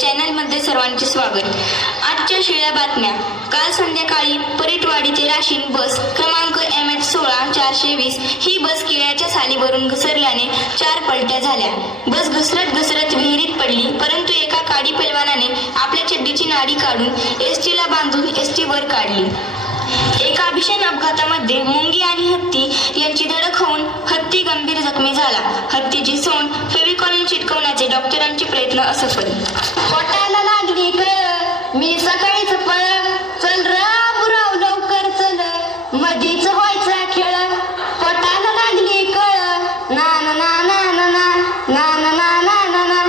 चॅनलमध्ये सर्वांचे स्वागत। आजच्या शिळ्या बातम्या। काल संध्याकाळी परीटवाडी ते राशीन बस क्रमांक MH16-420 ही बस किळ्याच्या सालीवरून घसरल्याने 4 पलट्या झाल्या। बस घसरत विहिरीत पडली, परंतु एका काडी पैलवानाने आपल्या चड्डीची नाडी काढून एसटीला बांधून एसटी वर काढली। एका भीषण अपघातामध्ये मुंगी आणि हत्ती यांची धडक होऊन हत्ती गंभीर जखमी झाला। हत्तीची सोंड फेविकॉल चिटकवण्याचे डॉक्टरांचे प्रयत्न असफल। पोटाला लागली कळ, मी सकाळीच पळ, चल राव लवकर चल, मधीच व्हायचा खेळ। पोटाला लागली कळ, ना ना ना ना ना ना ना ना ना ना ना ना।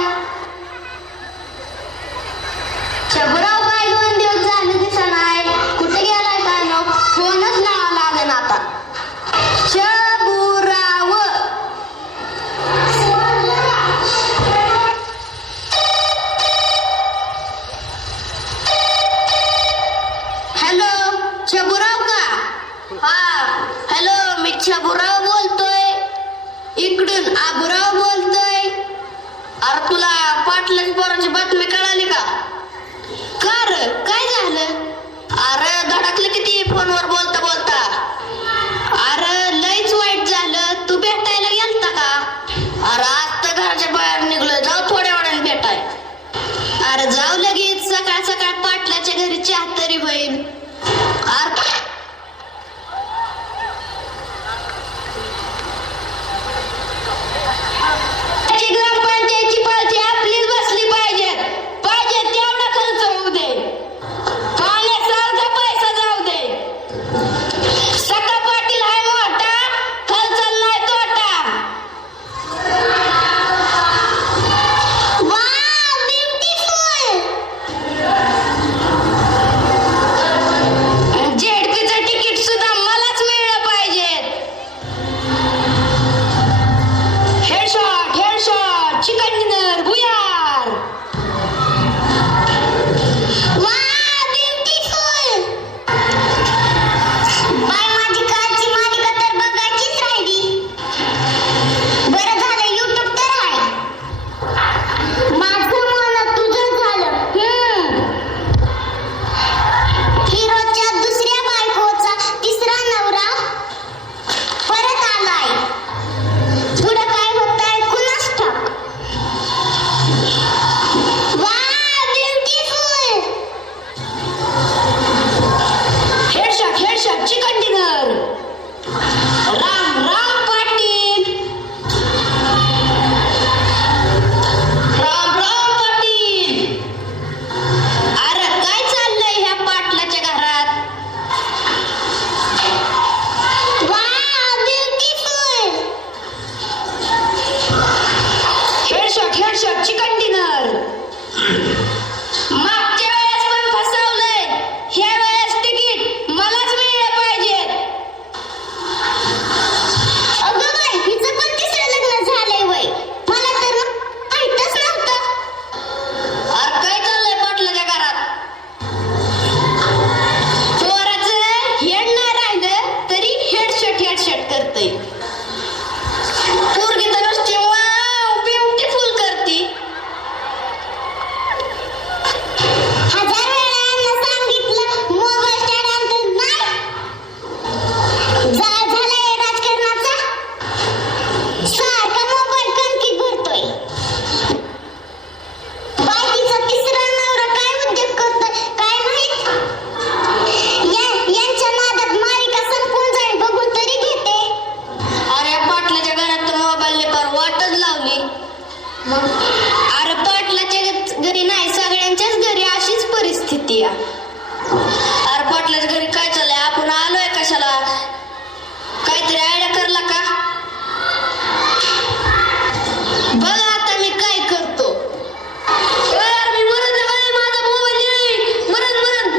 शबराव काय 2 दिवस झाले दिसनाय, कुठे गेलाय काय नो, फोनच लावा लागेल आता। शबुराव हॅलो, शबुराव का? हा हॅलो, मी शबुराव बोलतोय, इकडून आबुराव बोलतोय। अरे तुला पाटलांची पोरांची बातमी कळाली का? का रे, काय झालं? अरे धडकलं किती फोनवर बोलता बोलता। अरे लयच वाईट झालं, तू भेटायला गेलता का? अरे आज तर घराच्या बाहेर निघलोय, जाऊ थोड्या वेळाने भेटाय। अरे जाऊ लगेच, सकाळ सकाळ पाटलाच्या घरी चहा तरी होईल। ग्रामपंचायतची पार्टी आपलीच बसली पाहिजे, तेवढा खर्च होऊ दे, पाण्यासारखा पैसा जाऊ दे। सका पाटील हाय मोठा, खर्च नाही तोटा। Wow, beautiful. झेडपीचा घेऊया. अरे पाटलाच्या घरी काय चाललंय? आपण आलोय कशाला? काहीतरी आयडिया करला का? बघा आता मी काय करतो. यार मी मरण आहे, माझा मोबाईल येईल. मरण मरण.